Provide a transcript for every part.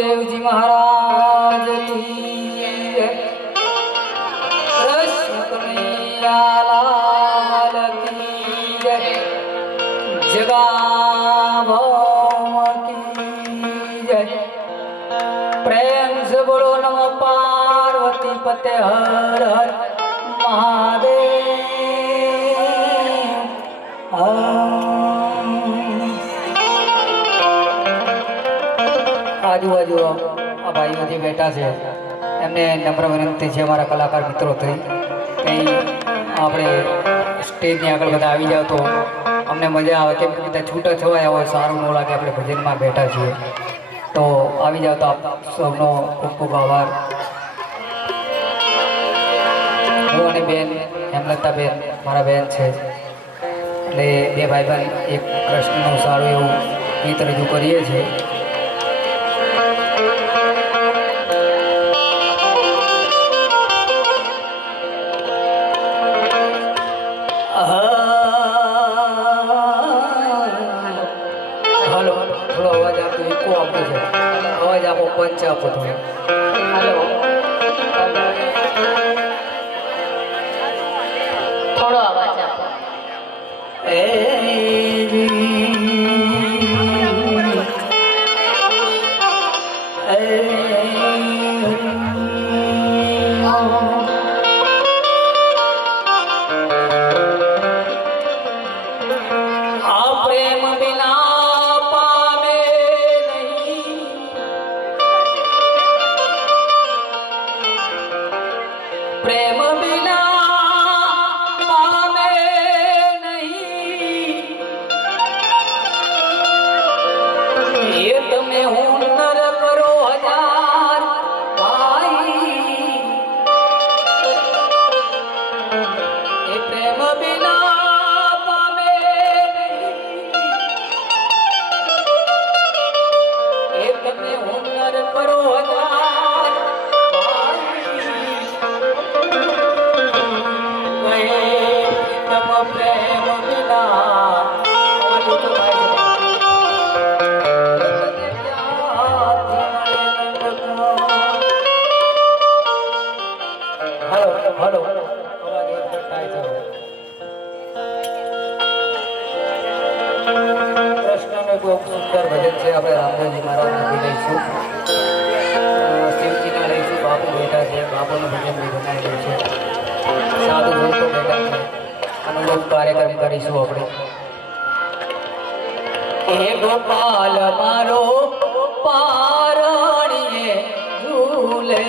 દેવજી મહારાજ જય. પ્રેમ સે બોલો નમ પાર્વતી પતે હર આજુબાજુ આ ભાઈઓ જે બેઠા છે. એમને નમ્ર વિનંતી છે અમારા કલાકાર મિત્રો થઈ. કંઈ આપણે સ્ટેજની આગળ બધા આવી જાવ તો અમને મજા આવે. કેમ કે બધા છૂટા છવાયા હોય, સારું ન લાગે આપણે ભજનમાં બેઠા છીએ. તો આવી જાવ તો આપ સૌનો ખૂબ ખૂબ આભાર. હું અને બેન હેમલતાબેન મારા બેન છે. એટલે બે ભાઈબંધ, એક કૃષ્ણનું સારું એવું ગીત રજૂ કરીએ છીએ. કરીશું આપણે. ગોપાલ મારો પારણીએ ઝૂલે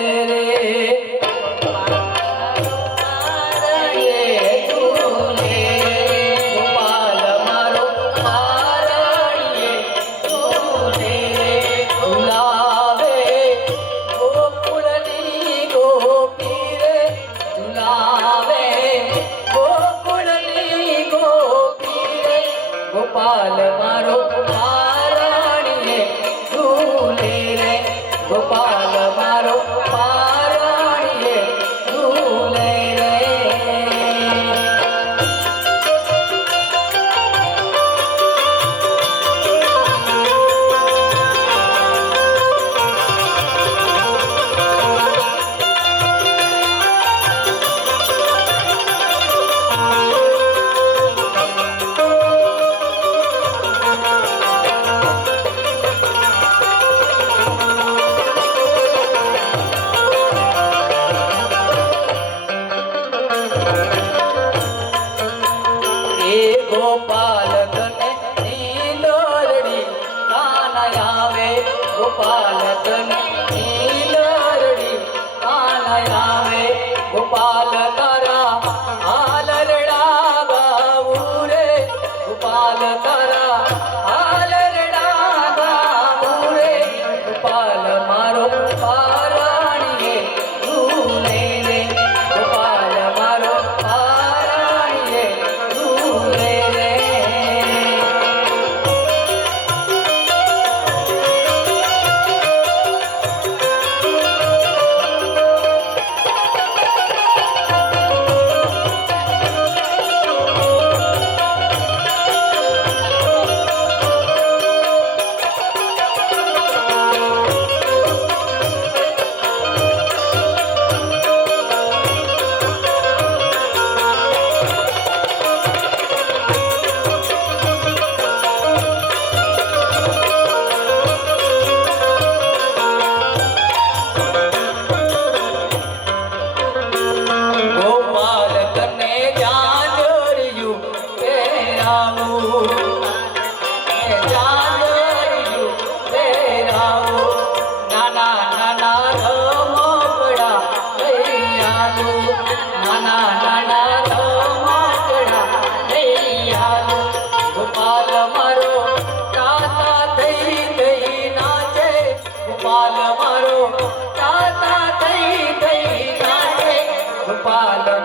ગોપાલ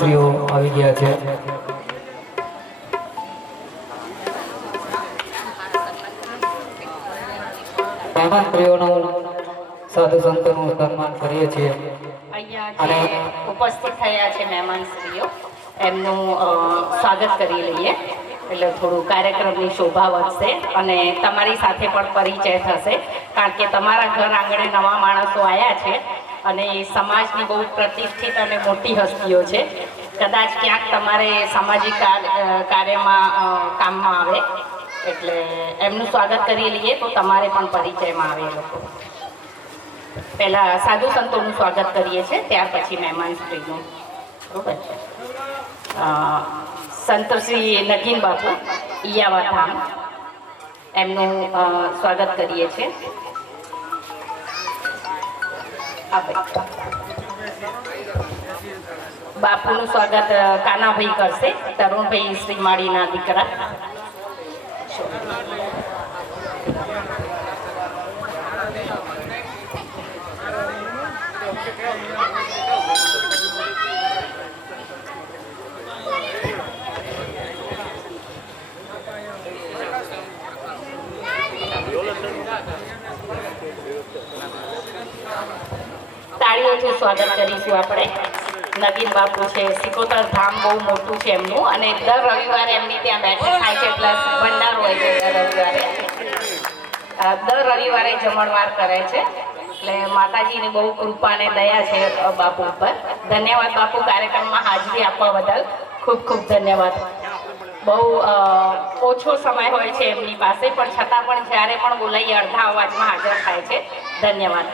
મહેમાનશ્રીઓ આવી ગયા છે. મહેમાનશ્રીઓનું સાધુ સંતોનું સન્માન કરીએ છીએ. અહીંયા ઉપસ્થિત થયા છે મહેમાનશ્રીઓ એમનું સ્વાગત કરી લઈએ. એટલે થોડું કાર્યક્રમની શોભા વધશે અને તમારી સાથે પણ પરિચય થશે. કારણ કે તમારા ઘર આંગણે નવા માણસો આવ્યા છે. અને સમાજની બહુ પ્રતિષ્ઠિત અને મોટી હસ્તીઓ છે. કદાચ ક્યાંક તમારે સામાજિક કાર- કાર્યમાં કામમાં આવે, એટલે એમનું સ્વાગત કરી લઈએ તો તમારે પણ પરિચયમાં આવે લોકો. પહેલાં સાધુ સંતોનું સ્વાગત કરીએ છીએ, ત્યાર પછી મહેમાન સ્ત્રીનું. બરોબર છે. સંત શ્રી નગીન બાપુ ઈયાવા ધામ એમનું સ્વાગત કરીએ છીએ. બાપુનું સ્વાગત કાનાભાઈ કરશે તરુણભાઈ શ્રીમાળીના દીકરા. સ્વાગત કરીશું આપણે. નગીન બાપુ છે, સિકોતર ધામ બહુ મોટું છે એમનું અને દર રવિવારે એમની ત્યાં બેઠક થાય છે, પ્લસ ભંડાર હોય છે દર રવિવારે. દર રવિવારે જમણવાર કરે છે. એટલે માતાજીની બહુ કૃપા અને દયા છે બાપુ ઉપર. ધન્યવાદ બાપુ કાર્યક્રમમાં હાજરી આપવા બદલ. ખૂબ ખૂબ ધન્યવાદ. બહુ ઓછો સમય હોય છે એમની પાસે, પણ છતાં પણ જ્યારે પણ બોલાઈએ અડધા અવાજમાં હાજર થાય છે. ધન્યવાદ.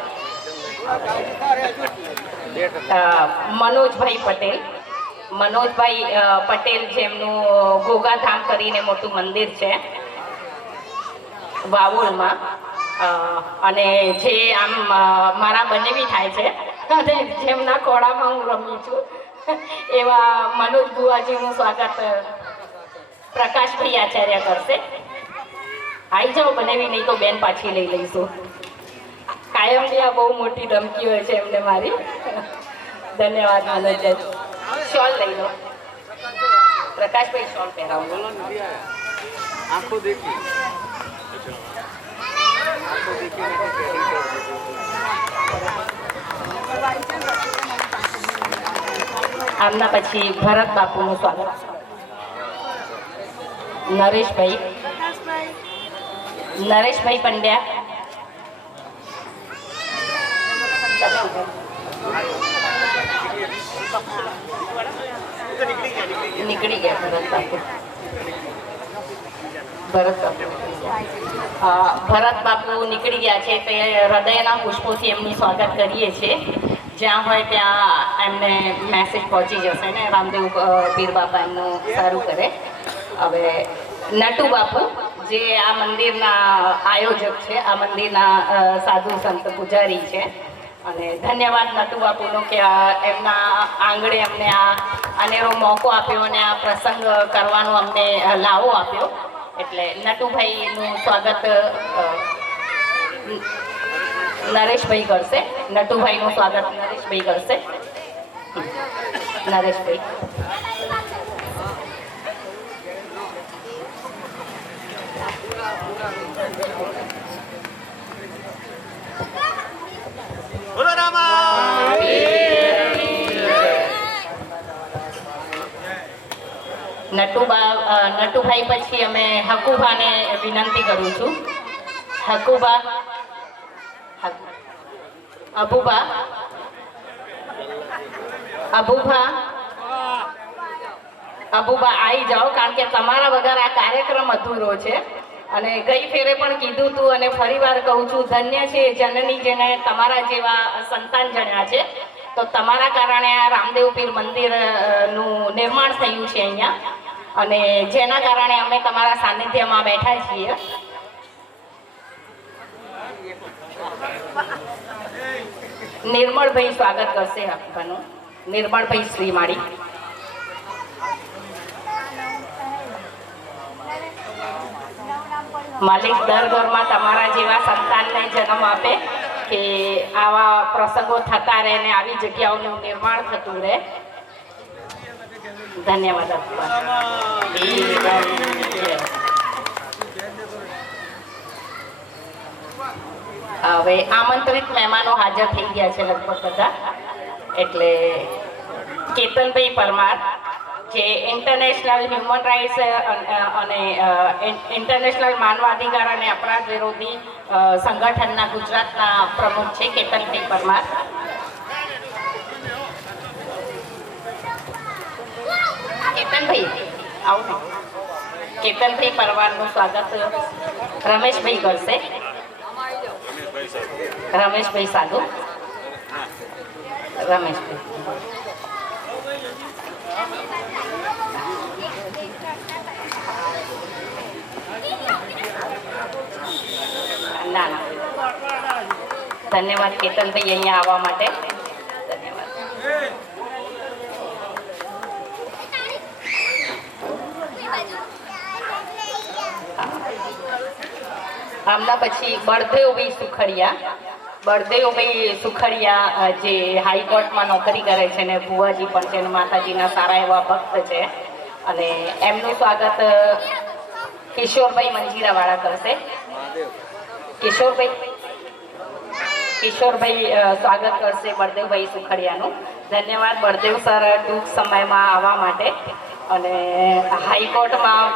મનોજભાઈ પટેલ. મનોજભાઈ પટેલ જેમનું ગોગાધામ કરીને મોટું મંદિર છે. વાવોલમાં. અને જે આમ મારા બનેવી થાય છે. અને જેમના ખોળામાં હું રમી છું. એવા મનોજ બુવાજીનું સ્વાગત પ્રકાશભાઈ આચાર્ય કરશે. આવી જાઓ બનેવી નહીં તો બેન પાછી લઈ લઈશું. કાયમની આ બહુ મોટી ધમકી હોય છે એમને મારી. ધન્યવાદ મનોજભાઈ શોલ લઈ લો. પ્રકાશભાઈ શોલ પહેરાવો. આંખો દેખી. આંખો દેખી ને કેરી કરી આમના પછી ભરત બાપુનું સ્વાગત. નરેશભાઈ. નરેશભાઈ પંડ્યા. નીકળી ગયા ભરત બાપુ. ભરત બાપુ ભરત બાપુ નીકળી ગયા છે તે હૃદયના પુષ્પોથી એમનું સ્વાગત કરીએ છીએ. જ્યાં હોય ત્યાં એમને મેસેજ પહોંચી જશે ને. રામદેવ પીર બાપા એમનું સારું કરે. હવે નટુ બાપુ, જે આ મંદિરના આયોજક છે, આ મંદિરના સાધુ સંત પૂજારી છે અને ધન્યવાદ નટુ બાપુનો કે એમના આંગણે અમને આ અનેરો મોકો આપ્યો અને આ પ્રસંગ કરવાનો અમને લાવો આપ્યો. એટલે નટુભાઈનું સ્વાગત નરેશભાઈ કરશે. નટુભાઈનું સ્વાગત નરેશભાઈ કરશે. નરેશભાઈ. નટુબા નટુભાઈ પછી અમે હકુભાને વિનંતી કરું છું. હકુબા હક- અબુબા અબુભા અબુબા આવી જાઓ, કારણ કે તમારા વગર આ કાર્યક્રમ અધૂરો છે. અને ગઈ ફેરે પણ કીધું તું અને ફરી વાર કહું છું, ધન્ય છે જનની જેને તમારા જેવા સંતાન જણ્યા છે. તો તમારા કારણે આ રામદેવ પીર મંદિરનું નિર્માણ થયું છે અહીંયા. અને જેના કારણે અમે તમારા સાનિધ્યમાં બેઠા છીએ. નિર્મળભાઈ સ્વાગત કરશે આપવાનું નિર્મળભાઈ શ્રીમાળી માલિક દર ઘરમાં તમારા જેવા સંતાનને જન્મ આપે કે આવા પ્રસંગો થતા રહે ને આવી જગ્યાઓનું નિર્માણ થતું રહે. ધન્યવાદ હવે આમંત્રિત મહેમાનો હાજર થઈ ગયા છે લગભગ બધા. એટલે કેતનભાઈ પરમાર, જે ઇન્ટરનેશનલ હ્યુમન રાઇટ્સ અને ઇન્ટરનેશનલ માનવાધિકાર અને અપરાધ વિરોધી સંગઠનના ગુજરાતના પ્રમુખ છે કેતનભાઈ પરમાર. કેતનભાઈ, આવો. કેતનભાઈ પરવારનું સ્વાગત રમેશભાઈ કરશે. રમેશભાઈ સાધુ. રમેશભાઈ. ના ના. ધન્યવાદ કેતનભાઈ અહીંયા આવવા માટે ધન્યવાદ આમના પછી બળદેવભાઈ સુખડિયા. બળદેવભાઈ સુખડિયા જે હાઈકોર્ટમાં નોકરી કરે છે ને ભુવાજી પણ છે ને માતાજીના સારા એવા ભક્ત છે. અને એમનું સ્વાગત કિશોરભાઈ મંજીરાવાળા કરશે. કિશોરભાઈ કિશોરભાઈ સ્વાગત કરશે બળદેવભાઈ સુખડિયાનું. ધન્યવાદ બળદેવ સર, ટૂંક સમયમાં આવવા માટે. અને હાઈકોર્ટમાં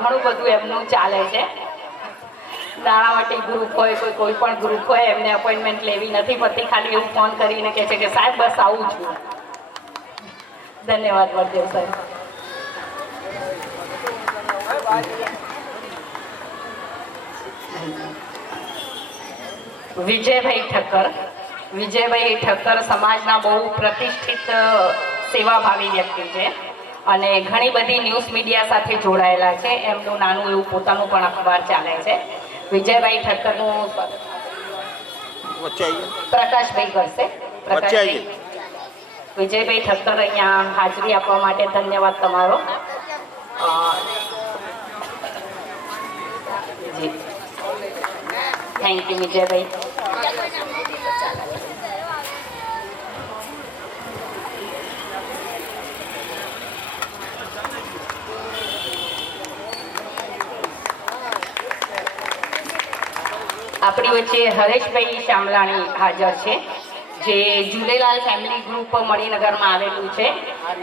ઘણું બધું એમનું ચાલે છે. નાણાવટી ગ્રુપ હોય, કોઈ કોઈ પણ ગ્રુપ હોય, એમને અપોઇન્ટમેન્ટ લેવી નથી પડતી. ખાલી એવું ફોન કરીને કહે છે કે, સાહેબ, બસ આવું છું ધન્યવાદ બળદેવ સાહેબ. વિજયભાઈ ઠક્કર. વિજયભાઈ ઠક્કર સમાજના બહુ પ્રતિષ્ઠિત સેવાભાવી વ્યક્તિ છે. અને ઘણી બધી ન્યૂઝ મીડિયા સાથે જોડાયેલા છે. એમનું નાનું એવું પોતાનું પણ અખબાર ચાલે છે. વિજયભાઈ ઠક્કરનું પ્રકાશભાઈ કરશે. પ્રકાશભાઈ વિજયભાઈ ઠક્કર અહીંયા હાજરી આપવા માટે ધન્યવાદ તમારો. થેન્ક યુ વિજયભાઈ. આપણી વચ્ચે હરેશભાઈ શામલાણી હાજર છે, જે ઝૂલેલાલ ફેમિલી ગ્રુપ મણિનગરમાં આવેલું છે.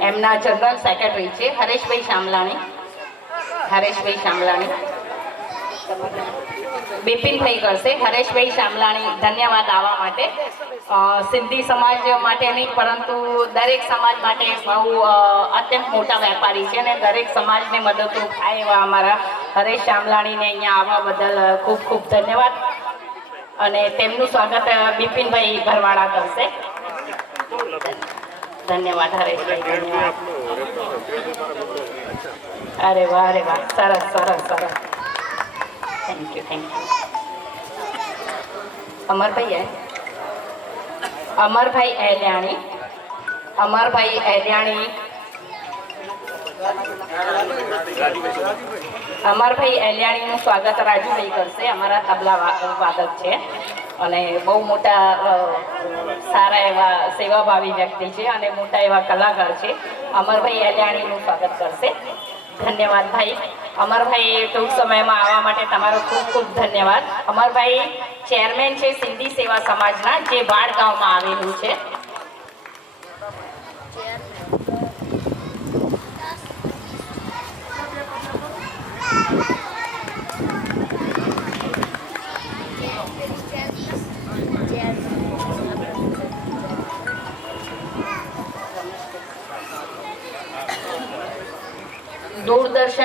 એમના જનરલ સેક્રેટરી છે, હરેશભાઈ શામલાણી. હરેશભાઈ શામલાણી. બિપિનભાઈ કરશે. હરેશભાઈ શામલાણી, ધન્યવાદ આવવા માટે. સિંધી સમાજ માટે નહીં, પરંતુ દરેક સમાજ માટે બહુ અત્યંત મોટા વેપારી છે અને દરેક સમાજને મદદરૂપ થાય એવા અમારા હરેશ શામલાણીને અહીંયા આવવા બદલ ખૂબ ખૂબ ધન્યવાદ. અને તેમનું સ્વાગત બિપિનભાઈ ભરવાડા કરશે. ધન્યવાદ, હરે અરે વાહ અરે વાહ. સરસ સરસ સરસ. Thank you thank you અમરભાઈ અમરભાઈ Eliyani. અમરભાઈ Eliyani. અમરભાઈ એલિયાણીનું સ્વાગત રાજુભાઈ કરશે. અમારા તબલા વાદક છે. અને બહુ મોટા સારા એવા સેવાભાવી વ્યક્તિ છે અને મોટા એવા કલાકાર છે. અમરભાઈ એલિયાણીનું સ્વાગત કરશે. ધન્યવાદ ભાઈ. અમરભાઈ ટૂંક સમયમાં આવવા માટે તમારો ખૂબ ખૂબ ધન્યવાદ. અમરભાઈ ચેરમેન છે સિંધી સેવા સમાજના, જે બાળ આવેલું છે.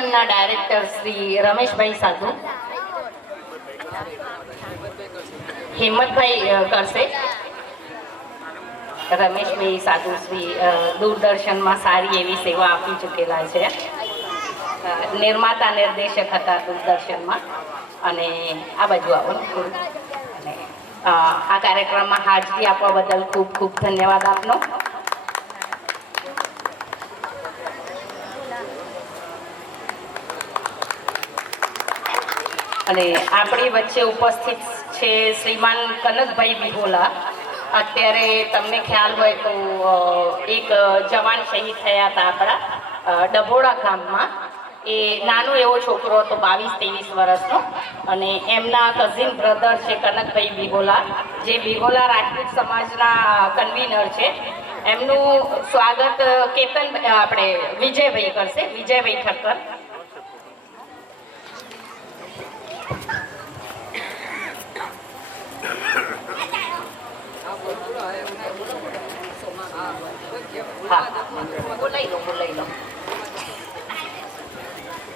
દૂરદર્શનના ડાયરેક્ટર શ્રી રમેશભાઈ સાધુ. હિંમતભાઈ કરશે. રમેશભાઈ સાધુ શ્રી દૂરદર્શનમાં સારી એવી સેવા આપી ચૂકેલા છે. નિર્માતા નિર્દેશક હતા દૂરદર્શનમાં. અને આ બાજુ આવો આ કાર્યક્રમમાં હાજરી આપવા બદલ ખૂબ ખૂબ ધન્યવાદ આપનો. અને આપણી વચ્ચે ઉપસ્થિત છે શ્રીમાન કનકભાઈ બિગોલા અત્યારે તમને ખ્યાલ હોય તો એક જવાન શહીદ થયા હતા આપણા ડભોડા ગામમાં. એ નાનો એવો છોકરો હતો, બાવીસ, ત્રેવીસ વર્ષનો. અને એમના કઝિન બ્રધર છે કનકભાઈ બિગોલા જે બિગોલા રાજપૂત સમાજના કન્વીનર છે. એમનું સ્વાગત કેતન આપણે વિજયભાઈ કરશે, વિજયભાઈ ઠક્કર હા બોલાઈ લો બોલાઈ લો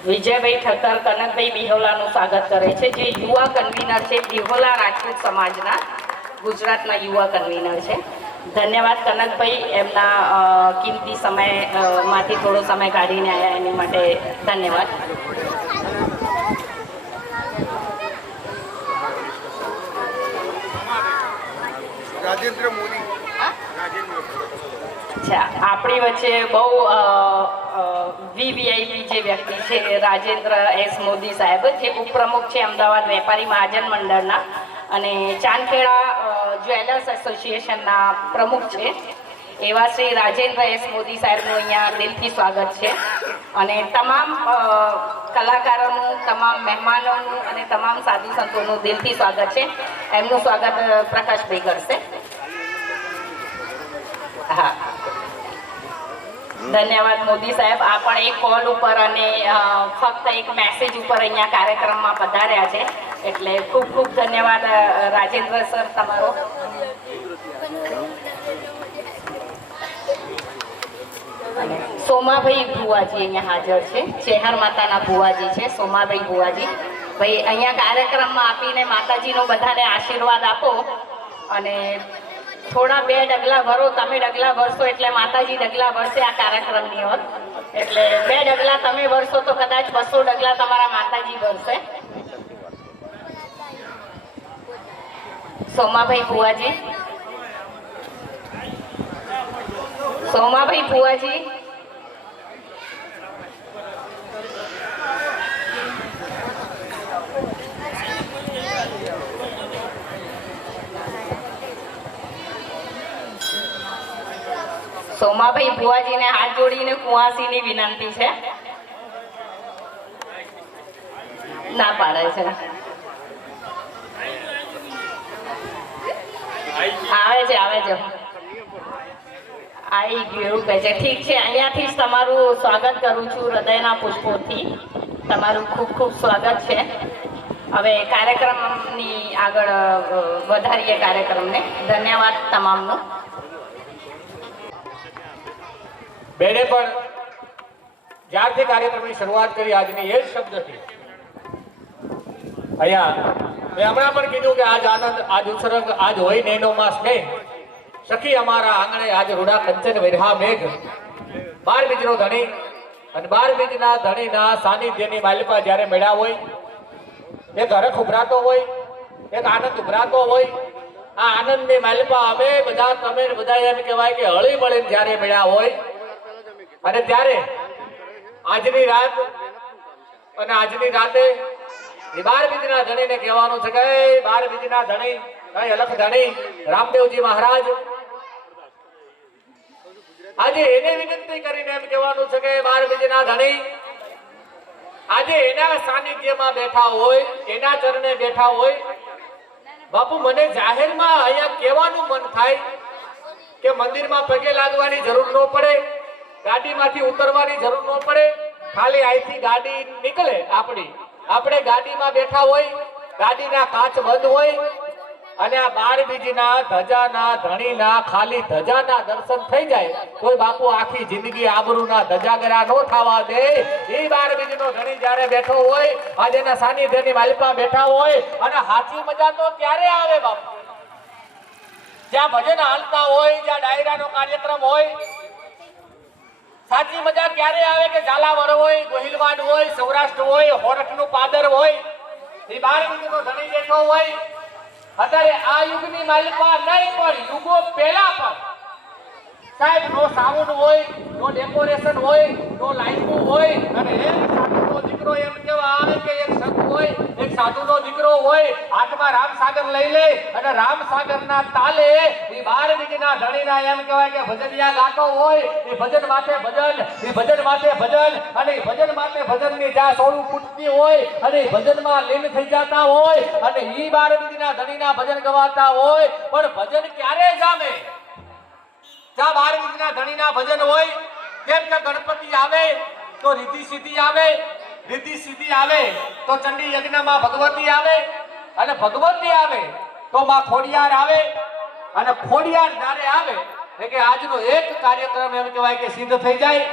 વિજયભાઈ ઠક્કર કનકભાઈ બિહોલાનું સ્વાગત કરે છે. જે યુવા કન્વીનર છે, બિહોલા રાજપૂત સમાજના, ગુજરાતના યુવા કન્વીનર છે. ધન્યવાદ કનકભાઈ એમના કિંમતી સમયમાંથી થોડો સમય કાઢીને આવ્યા એની માટે ધન્યવાદ. આપણી વચ્ચે બહુ વીવીઆઈપી જે વ્યક્તિ છે, રાજેન્દ્ર એસ મોદી સાહેબ, જે ઉપપ્રમુખ છે અમદાવાદ વેપારી મહાજન મંડળના અને ચાંદખેડા જ્વેલર્સ એસોસિએશનના પ્રમુખ છે. એવા શ્રી રાજેન્દ્ર એસ મોદી સાહેબનું અહીંયા દિલથી સ્વાગત છે. અને તમામ કલાકારોનું, તમામ મહેમાનોનું અને તમામ સાધુ સંતોનું દિલથી સ્વાગત છે. એમનું સ્વાગત પ્રકાશભાઈ કરશે. હા. ધન્યવાદ મોદી સાહેબ. આ પણ એક કોલ ઉપર અને ફક્ત એક મેસેજ ઉપર અહીંયા કાર્યક્રમમાં પધાર્યા છે. એટલે ખૂબ ખૂબ ધન્યવાદ રાજેન્દ્ર સર તમારો. સોમાભાઈ ભુવાજી અહીંયા હાજર છે. ચેહર માતાના ભુવાજી છે, સોમાભાઈ ભુવાજી. ભાઈ, અહીંયા કાર્યક્રમમાં આપીને માતાજીનો બધાને આશીર્વાદ આપો. અને થોડા બે ડગલા ભરો, તમે ડગલા ભરશો એટલે માતાજી ડગલા ભરશે આ કાર્યક્રમની વાત એટલે બે ડગલા તમે ભરશો તો કદાચ બસો ડગલા તમારા માતાજી ભરશે. સોમાભાઈ ભુવાજી. સોમાભાઈ ભુવાજી. સોમાભાઈ ભુવાજીને હાથ જોડીને કુવાસીની વિનંતી છે. ના પાડે છે. આવે છે આવે છે. આવી ગયું કહે છે. ઠીક છે, અહીંયાથી જ તમારું સ્વાગત કરું છું હૃદયના પુષ્પોથી. તમારું ખૂબ ખૂબ સ્વાગત છે. હવે કાર્યક્રમની આગળ વધારીએ કાર્યક્રમને. ધન્યવાદ તમામનો. બેને પણ જ્યારથી કાર્યક્રમની શરૂઆત કરી, આજની એ જ શબ્દથી. અહીંયા, મેં હમણાં પણ કીધું કે આજ આનંદ, આજ ઉત્સરંગ, આજ હોય નેનો માસ સ્નેહ સખી અમારા આંગણે આજ રૂડા કંચન વિરહા મેઘ. બાર બીજનો ધણી, અને બાર બીજના ધણીના સાનિધ્યની માલિપા જ્યારે મેળા હોય, એક હરખ ઉભરાતો હોય, એક આનંદ ઉભરાતો હોય, આ આનંદની માલિપા અમે બધા, તમે બધા એમ કહેવાય કે હળી મળીને જ્યારે મેળા હોય અને ત્યારે આજની રાત અને આજની રાતે બાર બીજના ધણીને કહેવાનું છે કે બાર બીજના ધણી કઈ અલખ ધણી, રામદેવજી મહારાજ. આજે એને વિનંતી કરીને એમ કહેવાનું છે કે બાર બીજના ધણી, આજે એના સાનિધ્યમાં બેઠા હોય, એના ચરણે બેઠા હોય, બાપુ મને જાહેરમાં અહીંયા કહેવાનું મન થાય કે મંદિરમાં પગે લાગવાની જરૂર ન પડે. ગાડીમાંથી ઉતરવાની જરૂર ન પડે. ખાલી અહીંથી ગાડી નીકળે આપણી. આપણે ગાડીમાં બેઠા હોય, ગાડીના કાચ બંધ હોય, અને આ બાર બીજીના ધજાના, ધણીના, ખાલી ધજાના દર્શન થઈ જાય. કોઈ બાપુ આખી જિંદગી આબરૂના ધજાગરા નો થવા દે. એ બાર બીજીનો ધણી જ્યારે બેઠો હોય આજે એના સાનિધ્યની માલિકા બેઠા હોય, અને હાચી મજા તો ક્યારે આવે બાપુ? જ્યાં ભજન હાલતા હોય, જ્યાં ડાયરાનો કાર્યક્રમ હોય સાચી મજા ક્યારે આવે કે ઝાલાવર હોય, ગોહિલવાડ હોય, સૌરાષ્ટ્ર હોય હોરઠનું પાદર હોય? એ બાર બેઠો હોય. અત્યારે આ યુગની માલિકમાં નહીં, પણ યુગો પહેલા પણ. સાહેબ, નો સાઉન્ડ હોય, નો ડેકોરેશન હોય, નો લાઇટો હોય, અને એમ કહેવાય કે સાધુનો દીકરો હોય, હાથમાં રામસાગર લઈ લે અને રામ સાગરના તાલે એ બાર બીજના ધણીના એમ કહેવાય કે ભજનિયા ગાતો હોય, એ ભજન માટે ભજન, એ ભજન માટે ભજન અને ભજન માટે ભજનની જ્યાં સોળું ફૂટતી હોય અને ભજનમાં લીન થઈ જતા હોય અને ઈ બાર બીજના ધણીના ભજન ગવાતા હોય, પણ ભજન ક્યારે જામે? જ્યાં બાર બીજના ધણીના ભજન હોય કેમ કે ગણપતિ આવે, તો રીતિ સીધી આવે રીતિ સિદ્ધિ આવે તો ચંડી યજ્ઞમાં ભગવતી આવે અને ભગવતી આવે તો માં ખોડિયાર આવે અને ખોડિયાર જ્યારે આવે એટલે કે આજનો એક કાર્યક્રમ એમ કહેવાય કે સિદ્ધ થઈ જાય